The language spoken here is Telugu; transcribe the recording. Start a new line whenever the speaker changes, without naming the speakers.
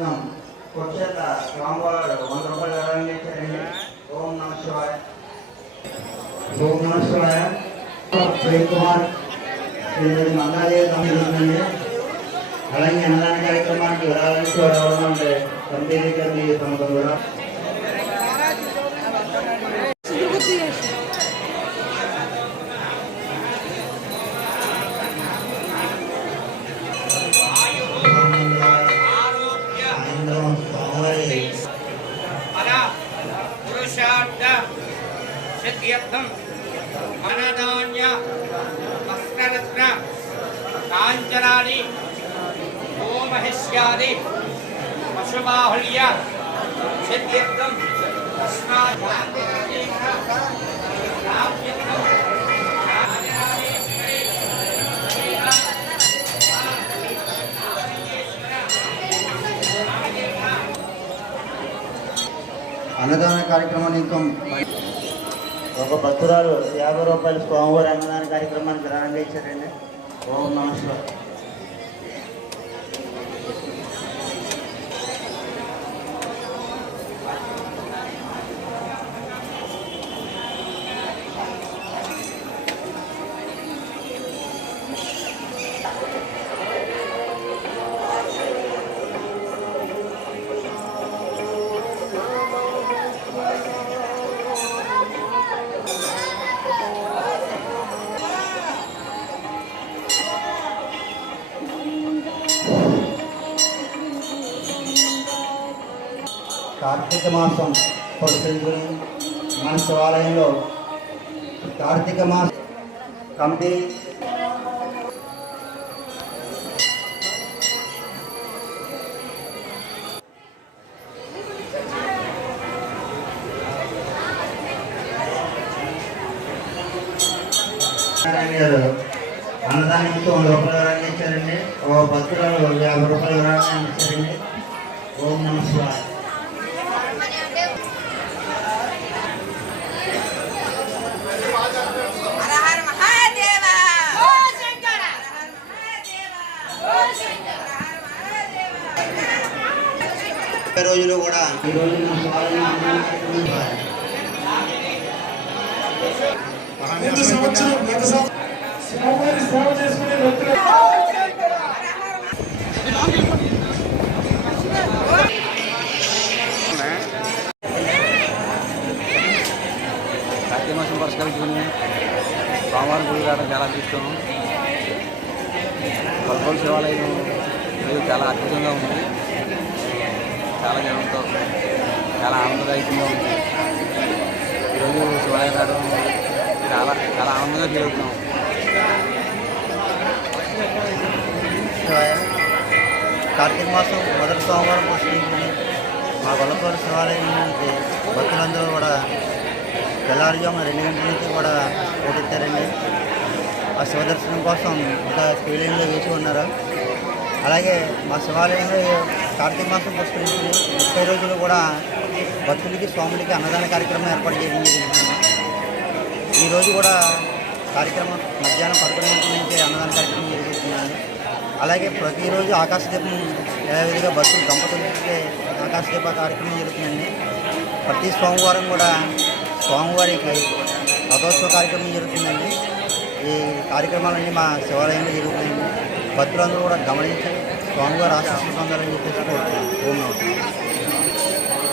రత్నం కుక్షేత స్వామివారు వంద రూపాయలు ఎవరైనా ఇచ్చారండి ఓం నమ శివాయ. ఓం నమ శివాయ. ప్రేమ్ కుమార్. శ్రీమతి మంగాదేవి అలాగే అన్నదాన కార్యక్రమానికి విరాళిస్తూ ఎవరైనా ఉంటే కంపెనీ కంపెనీ తమకు కూడా.
సిద్ధ్యర్థం మనధాన్య వస్త్రరత్న కాంచనాని గోమహిష్యాది పశుబాహుళ్య సిద్ధ్యర్థం
అన్నదాన కార్యక్రమాన్ని ఇంకా ఒక భక్తురాలు యాభై రూపాయలు స్వామివారి అన్నదాన కార్యక్రమానికి విరాళంగా ఇచ్చారండి ఓం నమస్కారం కార్తీక మాసం పురుషుని మన శివాలయంలో కార్తీక మాసం కమిటీ అన్నదానికి వంద రూపాయలు విరాళం ఇచ్చారండి. ఓ భక్తురాలు యాభై రూపాయలు విరాళం ఇచ్చారండి. ఓం నమ శివాయ. ముప్పై రోజులు కూడా.
ముందు సంవత్సరం గత సేవ చేసుకునే వ్యక్తులు.
కార్తీక మాసం పురస్కరించుకుని సోమవారం గుడి రావడం చాలా అదృష్టం. కొలకొల శివాలయం ఇది చాలా అద్భుతంగా ఉంది. చాలా జనంతో చాలా ఆనందదాయకంగా ఉంది ఈరోజు శివాలయం రావడం చాలా చాలా ఆనందంగా ఫీల్ అవుతున్నాం.
కార్తీక మాసం మొదటి సోమవారం పుష్పించుకుని మా గొల్లపూడి శివాలయం నుంచి భక్తులందరూ కూడా తెల్లారుజామున రెండు గంటల నుంచి కూడా పోటెత్తారండి. ఆ శివదర్శనం కోసం ఇంకా స్టేడియంలో వేసి ఉన్నారు? అలాగే మా శివాలయంలో కార్తీక మాసం పుష్కరించుకుని ముప్పై రోజులు కూడా భక్తులకి స్వాములకి అన్నదాన కార్యక్రమం ఏర్పాటు చేయడం జరిగింది. ఈరోజు కూడా కార్యక్రమం మధ్యాహ్నం పదకొండు గంటల నుంచి అన్నదాన కార్యక్రమం జరుగుతున్నాను అలాగే ప్రతిరోజు ఆకాశదీపం యథావిధిగా భక్తులు దంపతులకి ఆకాశదీప కార్యక్రమం జరుగుతుందండి. ప్రతి సోమవారం కూడా స్వామివారికి రథోత్సవ కార్యక్రమం జరుగుతుందండి. ఈ కార్యక్రమాలన్నీ మా శివాలయంలో జరుగుతాయండి భక్తులందరూ కూడా గమనించి స్వామివారు ఆశీస్సులు చెప్పేసి కోరుతున్నాను ఓం నమస్కారం